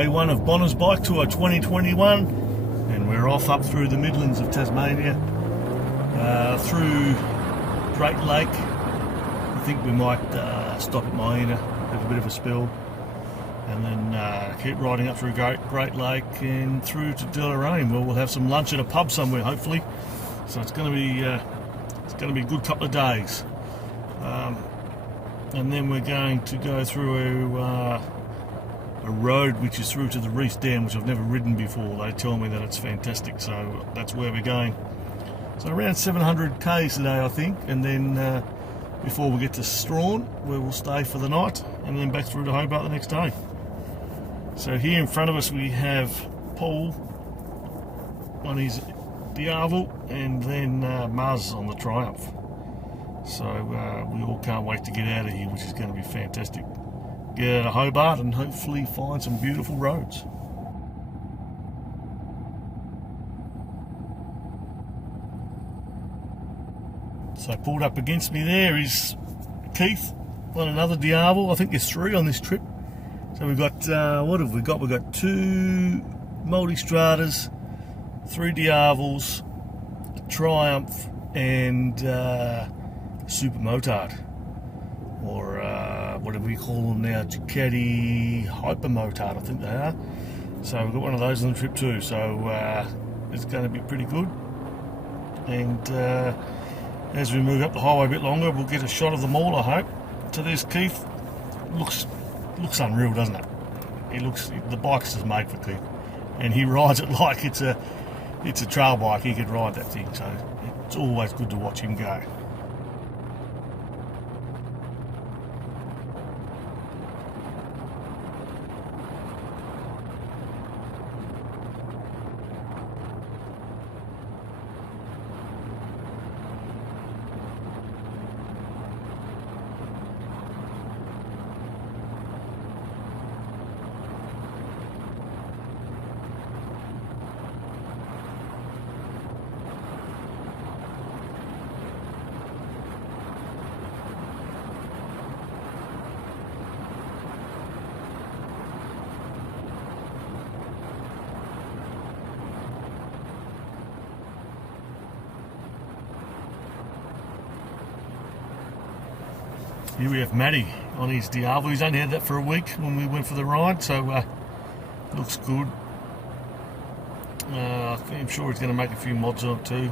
Day one of Bonna's Bike Tour 2021, and we're off up through the Midlands of Tasmania, through Great Lake. I think we might stop at Bonna, have a bit of a spill, and then keep riding up through Great Lake and through to Deloraine, where we'll have some lunch at a pub somewhere, hopefully. So it's going to be a good couple of days, and then we're going to go through a road which is through to the Reef Dam, which I've never ridden before. They tell me that it's fantastic, so that's where we're going. So around 700 k's today, I think, and then before we get to Strawn, where we'll stay for the night, and then back through to Hobart the next day. So here in front of us we have Paul on his Diavel, and then Muzz on the Triumph. So we all can't wait to get out of here, which is going to be fantastic. Get out of Hobart and hopefully find some beautiful roads. So pulled up against me there is Keith on another Diavel. I think there's 3 on this trip. So we've got, what have we got? We've got 2 Multistradas, 3 Diavels, a Triumph, and Super Motard, or what do we call them now? Ducati Hyper Motard, I think they are. So we've got one of those on the trip too. So it's going to be pretty good. And as we move up the highway a bit longer, we'll get a shot of them all, I hope. So there's Keith. Looks unreal, doesn't it? The bike's just made for Keith, and he rides it like it's a trail bike. He could ride that thing, so it's always good to watch him go. Here we have Matty on his Diavel. He's only had that for a week when we went for the ride, so looks good. I'm sure he's going to make a few mods on it too,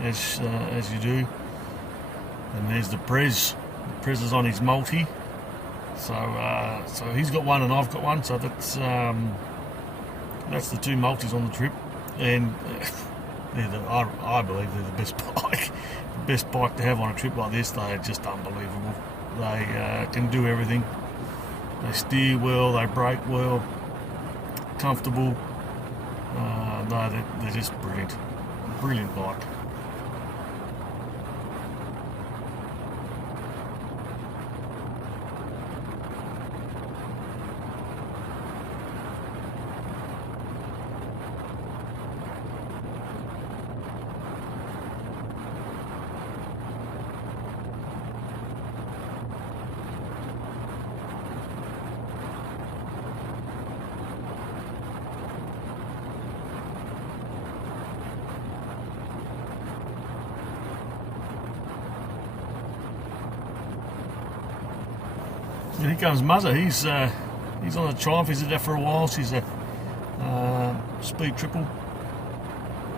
as you do. And there's the Prez. The Prez is on his multi, so he's got one and I've got one. So that's the 2 multis on the trip, and I believe they're the best bike. The best bike to have on a trip like this. They are just unbelievable. They can do everything. They steer well, they brake well, comfortable. No, they're just brilliant. Brilliant bike. And here comes Muzzer. He's on the Triumph. He's had that for a while. She's a speed triple.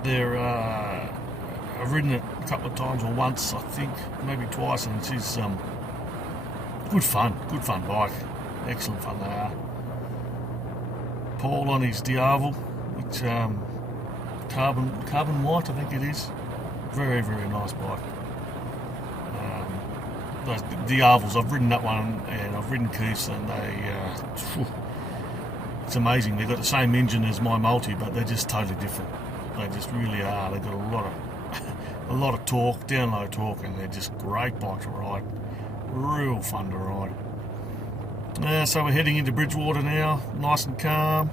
I've ridden it a couple of times, or once I think, maybe twice, and she's good fun bike. Excellent fun they are. Paul on his Diavel, which carbon white I think it is. Very, very nice bike. Those Diavels, I've ridden that one, and I've ridden Keith's, and it's amazing. They've got the same engine as my multi, but they're just totally different. They just really are. They've got a lot of torque, down low torque, and they're just great bike to ride. Real fun to ride. So we're heading into Bridgewater now, nice and calm.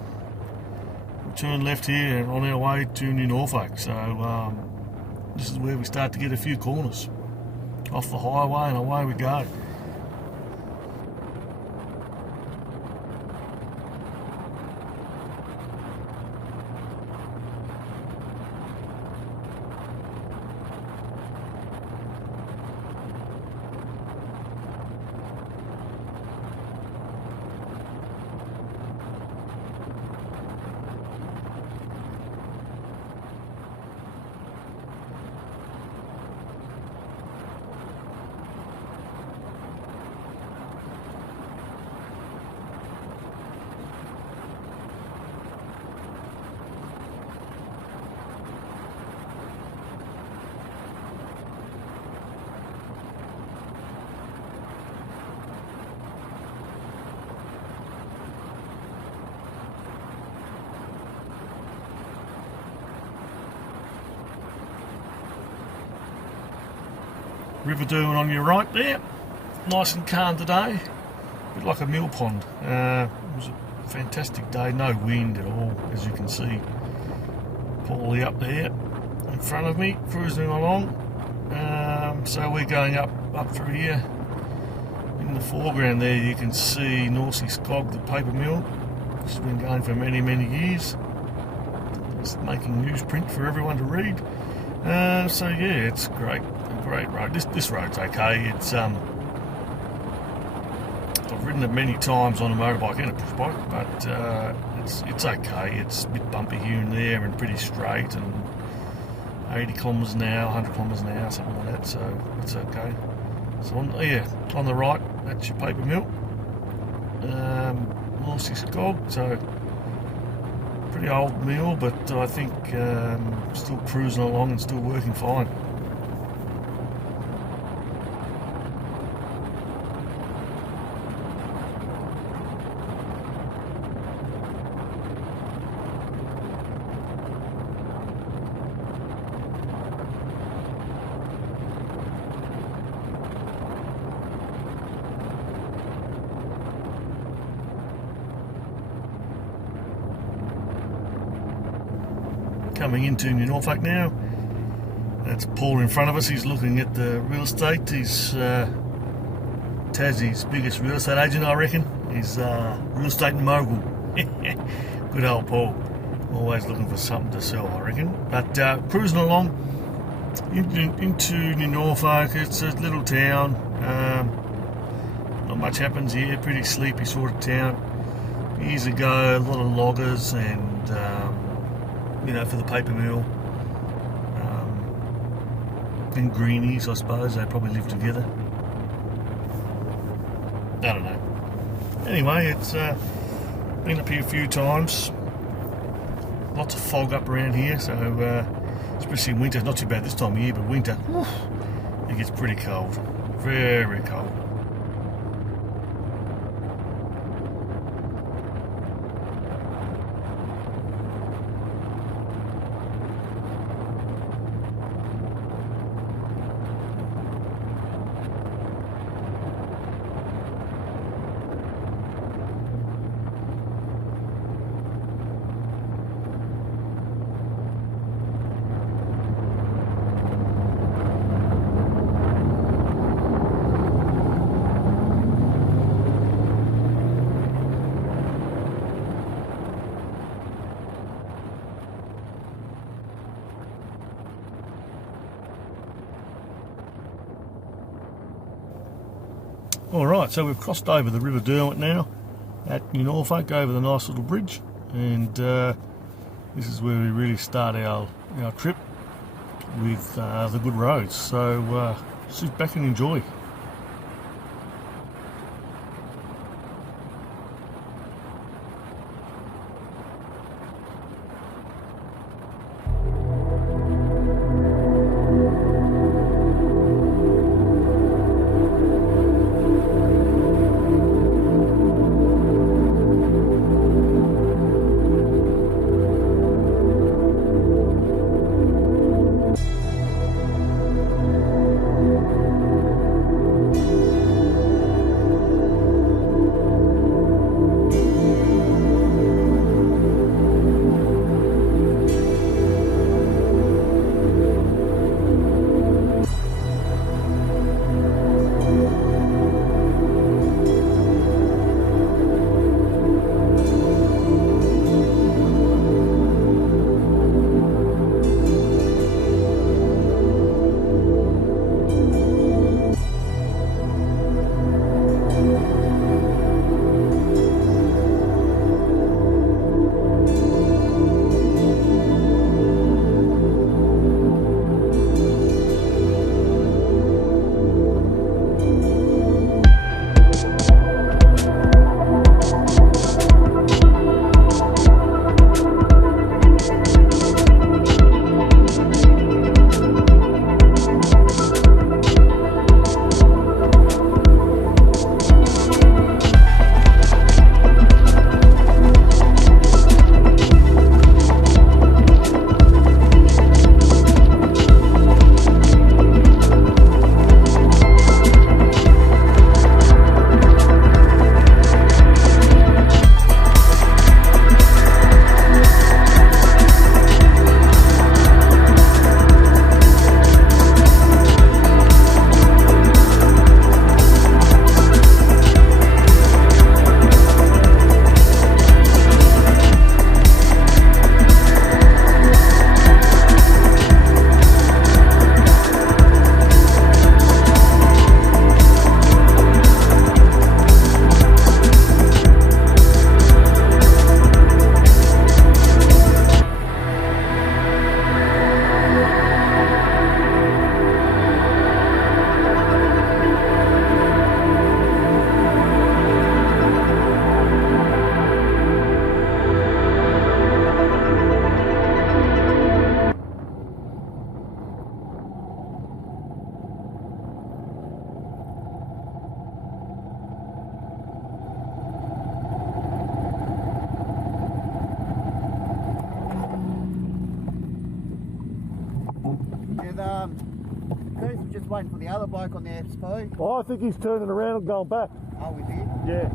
We turn left here and on our way to New Norfolk. So this is where we start to get a few corners off the highway, and away we go. River Derwent on your right there. Nice and calm today. A bit like a mill pond. It was a fantastic day. No wind at all, as you can see. Paulie up there in front of me, cruising along. So we're going up through here. In the foreground there you can see Norsey Skog, the paper mill. It's been going for many, many years. It's making newsprint for everyone to read. So yeah, it's great, a great road. This road's okay. It's I've ridden it many times on a motorbike and a push bike, but it's okay. It's a bit bumpy here and there and pretty straight, and 80 kilometres an hour, 100 kilometres an hour, something like that. So it's okay. So on the right, that's your paper mill. Norsey Skog, so pretty old mill, but I think still cruising along and still working fine. Coming into New Norfolk now. That's Paul in front of us. He's looking at the real estate. He's Tassie's biggest real estate agent, I reckon. He's real estate mogul. Good old Paul. Always looking for something to sell, I reckon. But cruising along into New Norfolk. It's a little town. Not much happens here. Pretty sleepy sort of town. Years ago, a lot of loggers and for the paper mill, and greenies, I suppose. They probably live together. I don't know. Anyway, it's been up here a few times. Lots of fog up around here, so especially in winter. Not too bad this time of year, but winter, it gets pretty cold. Very cold. Alright, so we've crossed over the River Derwent now at New Norfolk, over the nice little bridge, and this is where we really start our trip with the good roads. So sit back and enjoy. with Keith was just waiting for the other bloke on the Eps1. Oh, I think he's turning around and going back. Oh, we did? Yeah.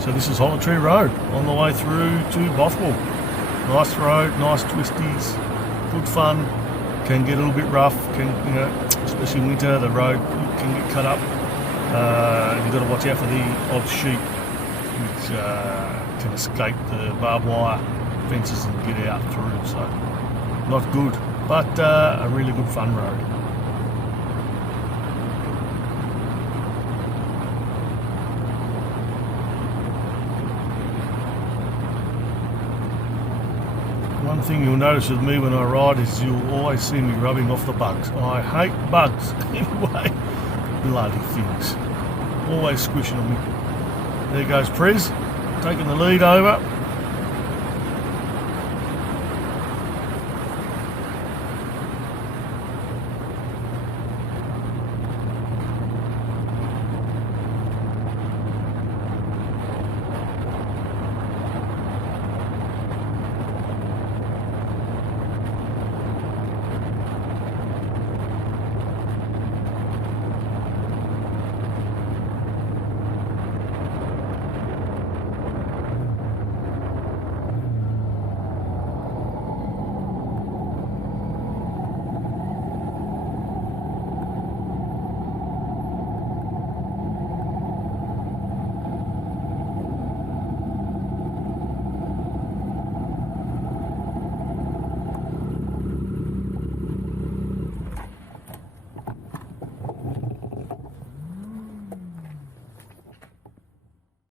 So this is Hollow Tree Road on the way through to Bothwell. Nice road, nice twisties, good fun. Can get a little bit rough, especially in winter, the road can get cut up. You've got to watch out for the odd sheep which can escape the barbed wire fences and get out through, so not good, but a really good fun road. One thing you'll notice with me when I ride is you'll always see me rubbing off the bugs. I hate bugs anyway. Bloody things. Always squishing on me. There goes Prez, taking the lead over.